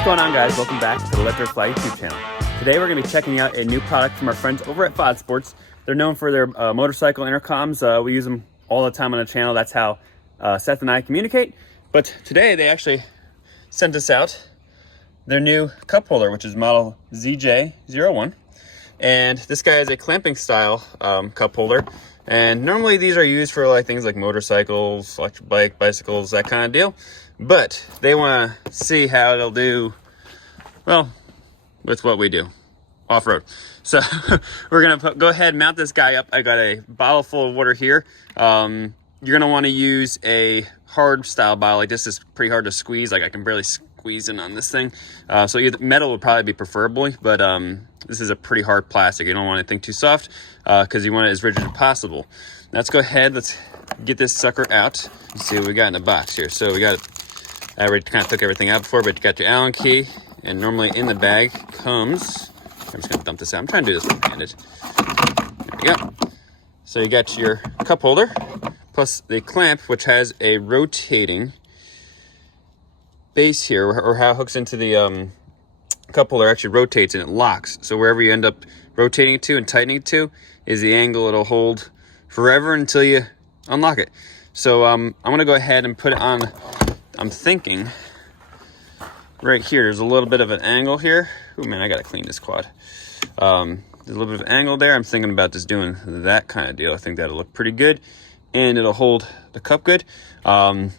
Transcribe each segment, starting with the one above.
What's going on, guys? Welcome back to the LetDirtFly YouTube channel. Today we're going to be checking out a new product from our friends over at Fodsports. They're known for their motorcycle intercoms. We use them all the time on the channel. That's how Seth and I communicate. But today they actually sent us out their new cup holder, which is model ZJ01. And this guy is a clamping style cup holder. And normally these are used for like things like motorcycles, electric bicycles, that kind of deal. But they want to see how it'll do, well, with what we do, off-road. So we're going to go ahead and mount this guy up. I got a bottle full of water here. You're going to want to use a hard style bottle. Like this is pretty hard to squeeze. Like I can barely squeeze in on this thing. So either metal would probably be preferably, but this is a pretty hard plastic. You don't want anything too soft because you want it as rigid as possible. Let's go ahead. Let's get this sucker out. Let's see what we got in the box here. So we got, I already kind of took everything out before, but you got your Allen key, and normally in the bag comes, I'm just going to dump this out. I'm trying to do this one-handed. There we go. So you got your cup holder, plus the clamp, which has a rotating base here, or how it hooks into the cup holder actually rotates and it locks. So wherever you end up rotating it to and tightening it to is the angle it'll hold forever until you unlock it. So I'm going to go ahead and put it on. I'm thinking right here, there's a little bit of an angle here. Oh man, I gotta clean this quad. There's a little bit of angle there. I'm thinking about just doing that kind of deal. I think that'll look pretty good and it'll hold the cup good. On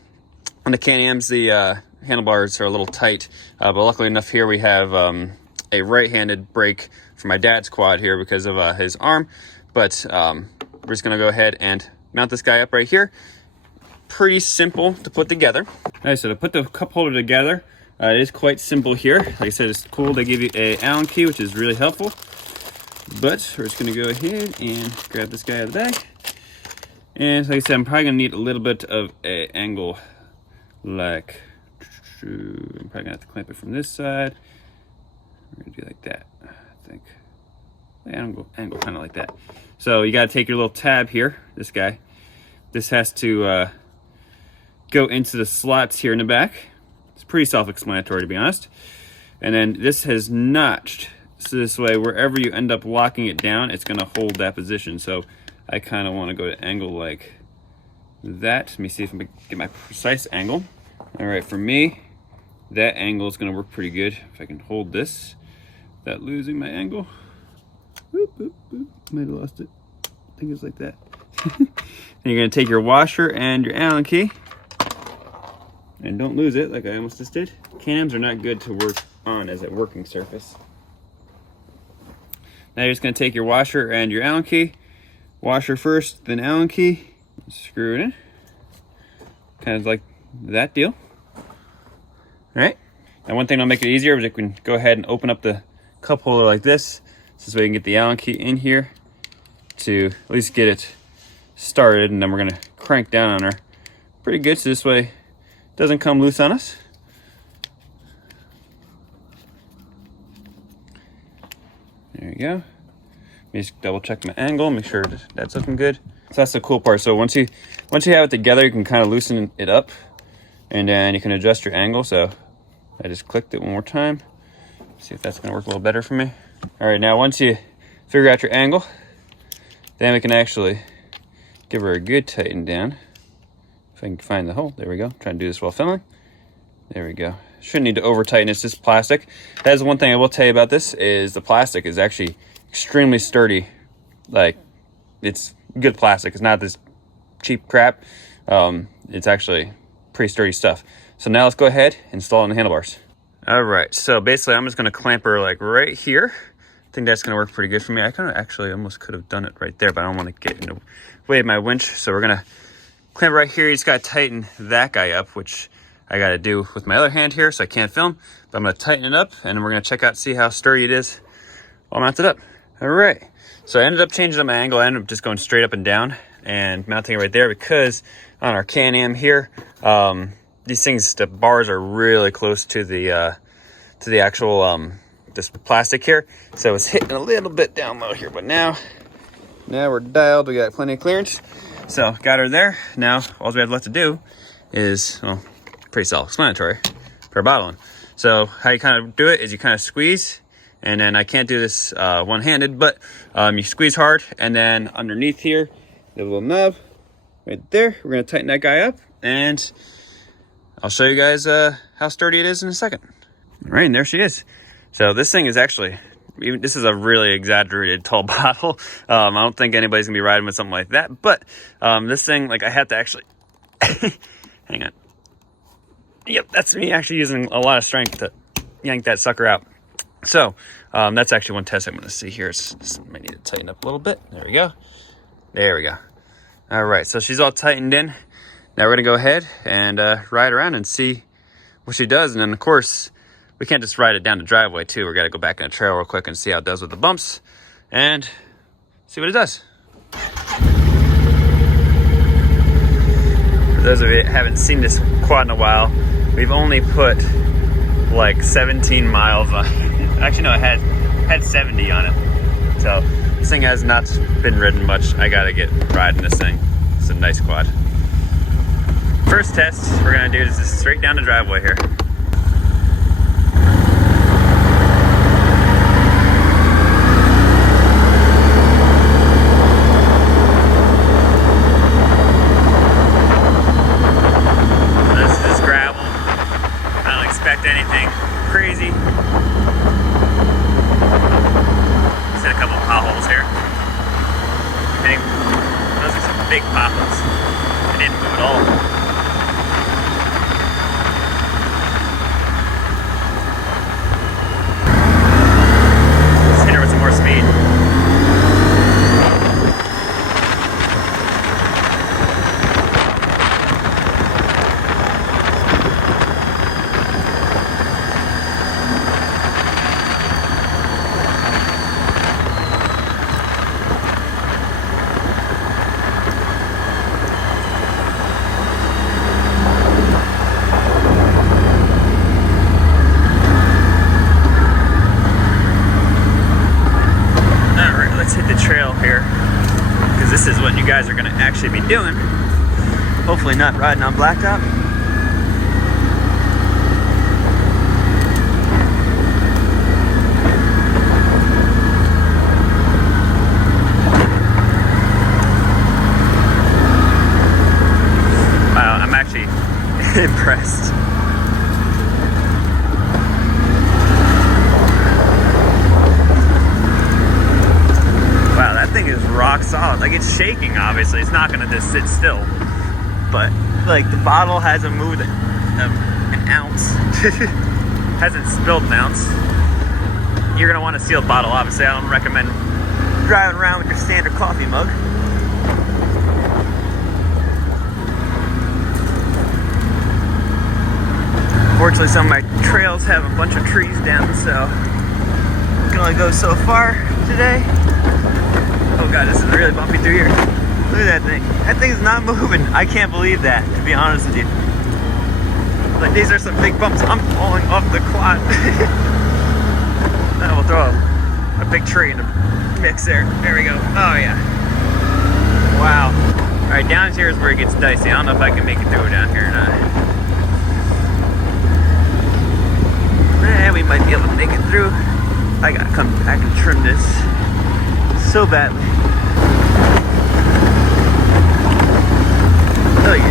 the Can-Ams, the handlebars are a little tight, but luckily enough here we have a right-handed brake for my dad's quad here because of his arm. But we're just gonna go ahead and mount this guy up right here. Pretty simple to put together. All right, so to put the cup holder together, it is quite simple here. Like I said, it's cool. They give you a Allen key, which is really helpful. But we're just gonna go ahead and grab this guy out of the bag. And like I said, I'm probably gonna need a little bit of an angle, like, I'm probably gonna have to clamp it from this side. We're gonna do like that, I think. Angle kind of like that. So you gotta take your little tab here, this guy. This has to go into the slots here in the back. It's pretty self-explanatory, to be honest. And then this has notched, so this way wherever you end up locking it down, it's gonna hold that position. So I kind of want to go to angle like that. Let me see if I can get my precise angle. All right, for me, that angle is gonna work pretty good. If I can hold this without losing my angle. Boop, boop, boop. Might have lost it. I think it's like that. Then you're gonna take your washer and your Allen key. And don't lose it like I almost just did. Cams are not good to work on as a working surface. Now you're just going to take your washer and your Allen key. Washer first, then Allen key. Screw it in. Kind of like that deal. Alright. Now one thing that'll make it easier is you can go ahead and open up the cup holder like this. This way you can get the Allen key in here to at least get it started. And then we're going to crank down on her pretty good. So this way doesn't come loose on us. There you go. Let me just double check my angle, make sure that's looking good. So that's the cool part. So once you have it together, you can kind of loosen it up, and then you can adjust your angle. So I just clicked it one more time. See if that's gonna work a little better for me. All right, now once you figure out your angle, then we can actually give her a good tighten down. If I can find the hole, there we go. Trying to do this while filming. There we go. Shouldn't need to over tighten, it's just plastic. That is one thing I will tell you about this, is the plastic is actually extremely sturdy. Like, it's good plastic. It's not this cheap crap. It's actually pretty sturdy stuff. So now let's go ahead and install it on the handlebars. All right, so basically I'm just gonna clamp her like right here. I think that's gonna work pretty good for me. I kind of actually almost could have done it right there, but I don't wanna get in the way of my winch. So we're gonna clamp right here. You just gotta tighten that guy up, which I gotta do with my other hand here, so I can't film. But I'm gonna tighten it up, and then we're gonna check out, see how sturdy it is while mounted up. All right, so I ended up changing up my angle. I ended up just going straight up and down and mounting it right there, because on our Can-Am here, these things, the bars are really close to the actual this plastic here. So it's hitting a little bit down low here, but now we're dialed. We got plenty of clearance. So got her there. Now all we have left to do is, well, pretty self-explanatory, put our bottle in. So how you kind of do it is you kind of squeeze, and then I can't do this one-handed, but you squeeze hard, and then underneath here, the little nub right there, we're gonna tighten that guy up, and I'll show you guys how sturdy it is in a second. All right, and there she is. So this thing is actually, this is a really exaggerated tall bottle. I don't think anybody's gonna be riding with something like that, but this thing, like, I have to actually, hang on. Yep, that's me actually using a lot of strength to yank that sucker out. So that's actually one test I'm gonna see here. Might need to tighten up a little bit. There we go. There we go. All right, so she's all tightened in. Now we're gonna go ahead and ride around and see what she does. And then of course, we can't just ride it down the driveway too. We're gonna go back in the trail real quick and see how it does with the bumps and see what it does. For those of you that haven't seen this quad in a while, we've only put like 17 miles on it. Actually, no, it had 70 on it. So this thing has not been ridden much. I gotta get riding this thing. It's a nice quad. First test we're gonna do is just straight down the driveway here. Anything crazy. Just hit a couple of potholes here. Those are some big potholes. They didn't move at all. Let's hit her with some more speed. This is what you guys are going to actually be doing. Hopefully not riding on blacktop. Wow, I'm actually impressed. Wow, that thing is rock solid. Like, it's shaking, obviously. It's not gonna just sit still. But, like, the bottle hasn't moved an ounce. Hasn't spilled an ounce. You're gonna want a sealed bottle, obviously. I don't recommend driving around with your standard coffee mug. Fortunately, some of my trails have a bunch of trees down, so I can only go so far today. Oh god, this is really bumpy through here. Look at that thing. That thing's not moving. I can't believe that, to be honest with you. Like, these are some big bumps. I'm falling off the quad. Now we'll throw a big tree in the mix there. There we go. Oh yeah. Wow. Alright, down here is where it gets dicey. I don't know if I can make it through down here or not. We might be able to make it through. I gotta come back and trim this so badly. Oh yeah.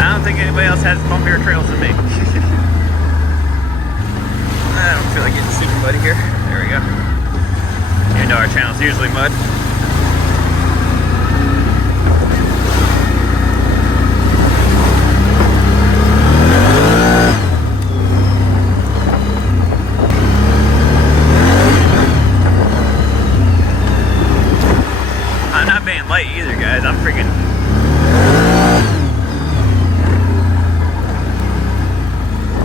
I don't think anybody else has bumpier trails than me. I don't feel like getting super muddy here. There we go. Even though our channel's usually mud. I'm not being light either, guys. I'm freaking...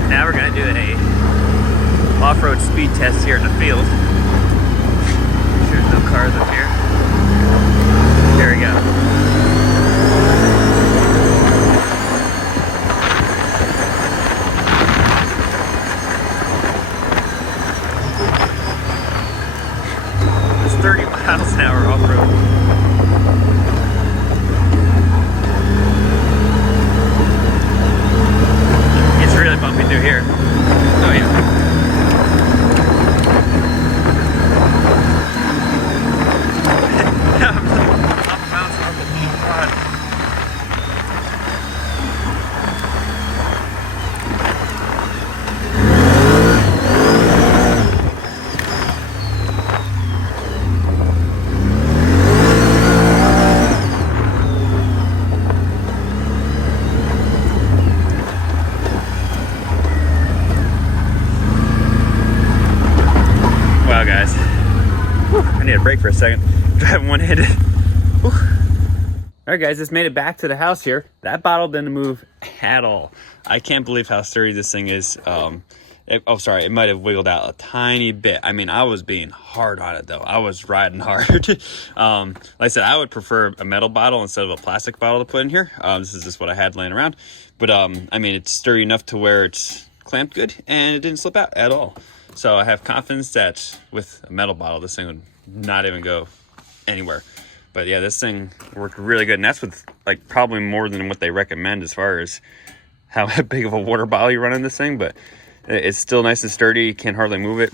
Now we're gonna do a off-road speed test here in the field. Make sure there's no cars up here. There we go. miles an hour off-road. It's really bumpy through here. Oh yeah. Wow, guys. Whew, I need a break for a second. Driving one-handed. All right, guys, just made it back to the house here. That bottle didn't move at all. I can't believe how sturdy this thing is. Oh, sorry, it might have wiggled out a tiny bit. I mean, I was being hard on it, though. I was riding hard. Like I said, I would prefer a metal bottle instead of a plastic bottle to put in here. This is just what I had laying around. But, I mean, it's sturdy enough to where it's clamped good, and it didn't slip out at all. So I have confidence that with a metal bottle, this thing would not even go anywhere. But yeah, this thing worked really good. And that's with like probably more than what they recommend as far as how big of a water bottle you run in this thing. But it's still nice and sturdy. You can't hardly move it.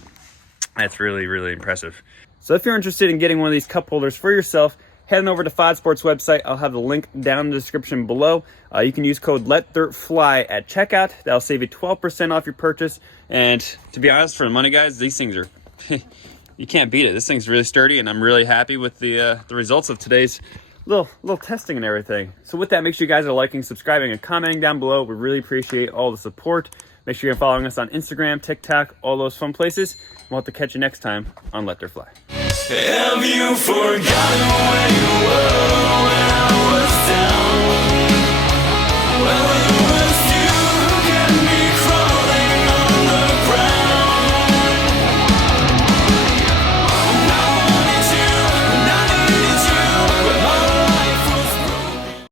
That's really, really impressive. So if you're interested in getting one of these cup holders for yourself, head on over to Fodsports website. I'll have the link down in the description below. You can use code LetDirtFly at checkout. That'll save you 12% off your purchase. And to be honest, for the money, guys, these things are, you can't beat it. This thing's really sturdy, and I'm really happy with the results of today's little testing and everything. So with that, make sure you guys are liking, subscribing, and commenting down below. We really appreciate all the support. Make sure you're following us on Instagram, TikTok, all those fun places. We'll have to catch you next time on LetDirtFly. Have you forgotten where you